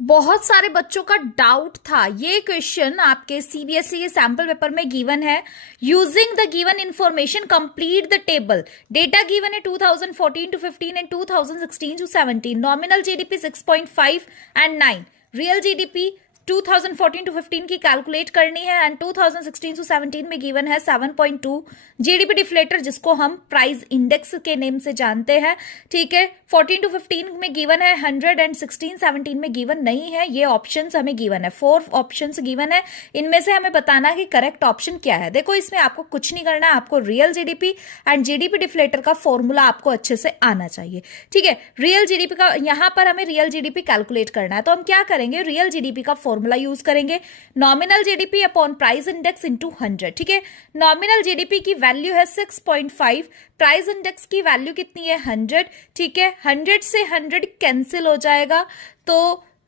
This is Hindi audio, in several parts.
बहुत सारे बच्चों का डाउट था। ये क्वेश्चन आपके सीबीएसई के सैंपल पेपर में गिवन है। Using the given information complete the table. Data given है 2014 to 15 and 2016 to 17। Nominal GDP 6.5 and 9। Real GDP 2014 to 15 की कैलकुलेट करनी है एंड 2016 to 17 में गिवन है 7.2। जीडीपी डिफ्लेटर जिसको हम प्राइस इंडेक्स के नेम से जानते हैं, ठीक है। 14 to 15 में गिवन है 100 एंड 16 17 में गिवन नहीं है। ये ऑप्शंस हमें गिवन है, 4 ऑप्शंस गिवन है। इनमें से हमें बताना है कि करेक्ट ऑप्शन क्या है। देखो इसमें आपको कुछ नहीं करना है, आपको real GDP and GDP deflator का फॉर्मूला आपको अच्छे से आना चाहिए, ठीक है। रियल जीडीपी का यहां पर हमें रियल जीडीपी कैलकुलेट करना है, तो हम क्या करेंगे, रियल जीडीपी का फॉर्मूला यूज करेंगे। Nominal GDP upon price index into 100, ठीक है। नॉमिनल जीडीपी की वैल्यू है 6.5, प्राइस इंडेक्स की वैल्यू कितनी है 100, ठीक है। 100 से 100 कैंसिल हो जाएगा तो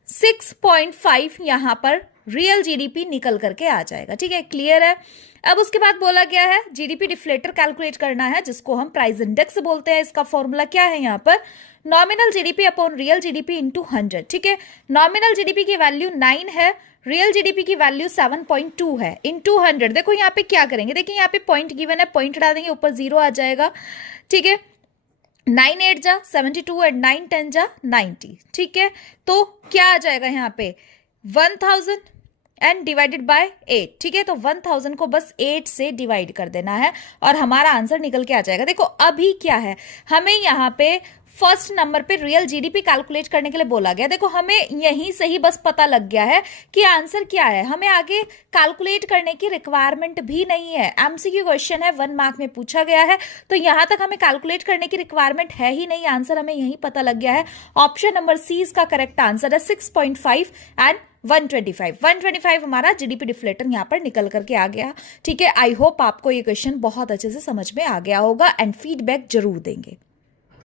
6.5 यहां पर रियल जीडीपी निकल करके आ जाएगा, ठीक है। क्लियर है। अब उसके बाद बोला गया है जीडीपी डिफ्लेटर कैलकुलेट करना है जिसको हम प्राइस इंडेक्स बोलते हैं। इसका फॉर्मूला क्या है यहाँ पर, nominal GDP upon real GDP into 100, ठीक है। नॉमिनल जीडीपी की वैल्यू 9 है, रियल जीडीपी की वैल्यू 7.2 है, इनटू 100। देखो यहाँ पे क्या करेंगे, देखिए यहाँ पे पॉइंट गिवन है, पॉइंट हटा देंगे, ऊपर 0 आ जाएगा, ठीक है। 9 8 जा 72 एंड 9 10 जा 90, ठीक है। तो क्या आ जाएगा यहाँ पे 1000 एंड डिवाइडेड बाय 8, ठीक है। तो 1000 को बस 8 से डिवाइड कर देना है और हमारा आंसर निकल के आ जाएगा। देखो अभी क्या है, हमें यहाँ पे फर्स्ट नंबर पे रियल जीडीपी कैलकुलेट करने के लिए बोला गया। देखो हमें यहीं से ही बस पता लग गया है कि आंसर क्या है, हमें आगे कैलकुलेट करने की रिक्वायरमेंट भी नहीं है। एमसीक्यू क्वेश्चन है, 1 मार्क में पूछा गया है, तो यहां तक हमें कैलकुलेट करने की रिक्वायरमेंट है ही नहीं, आंसर हमें यहीं पता लग गया है। ऑप्शन नंबर सी इसका करेक्ट आंसर है, 6.5 एंड 125 हमारा जीडीपी डिफ्लेटर यहां पर निकल करके आ गया, ठीक है। आई होप आपको ये क्वेश्चन बहुत अच्छे से समझ में आ गया होगा एंड फीडबैक जरूर देंगे।